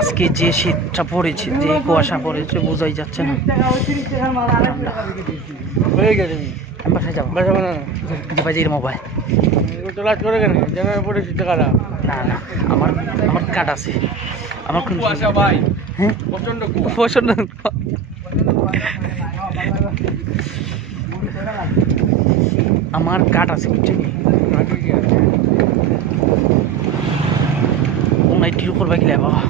আজকে যে শীতটা পড়েছে, যে কুয়াশা পড়েছে, বোঝাই যাচ্ছে না। হয়ে গেছে আমি বাসায় যাবো। দিবাজির মোবাইল না না, আমার আমার কার্ড আছে। আমার কোন ভাই হ্যাঁ প্রচন্ড পছন্দ। আমার কার্ড আছে বুঝছেন, নাইটির করবা গেলে বাবা।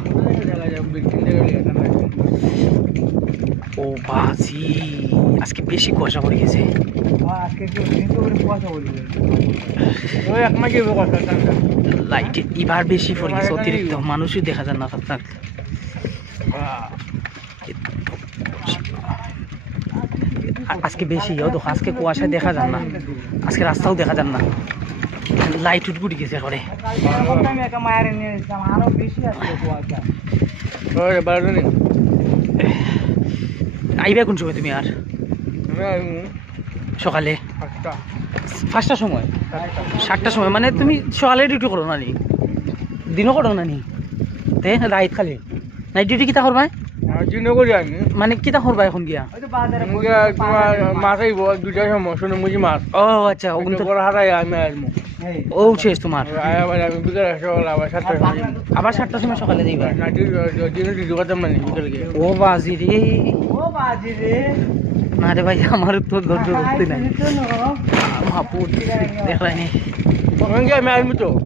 ও বাজি, আজকে বেশি কুয়াশা পড়ে গেছে। লাইট এবার বেশি পড়ে গেছে, অতিরিক্ত মানুষই দেখা যায় না। আপনার আজকে বেশি দেখো, আজকে কুয়াশায় দেখা যান না, আজকে রাস্তাও দেখা যান না, লাইট উঠে গেছে করে। আইবা কোন সময় তুমি? আর সকালে 5টার সময়, 7টার সময়, মানে তুমি সকালে ডিউটি করো না নি, দিনও করো না নি? তে রাইত খালি নাইট ডিউটি কিতা করবা? মানে কিতা করবা এখন গিয়া? মাছ আইব 2টার সময়, শুনে মুজি মাছ। ও আচ্ছা, ওগুন তো হারাই আমি আসবো। ও শেষ তোমার। আমি বিকেল আবার 7টার সময় আবার 7টার সময় সকালে যাইবা? ডিউটি করতাম মানে বিকেলকে। ও বাজি রে, না রে ভাই, আমার তো ধৈর্য ধরতে নাই। দেখলাই নি আমি আসবো তো।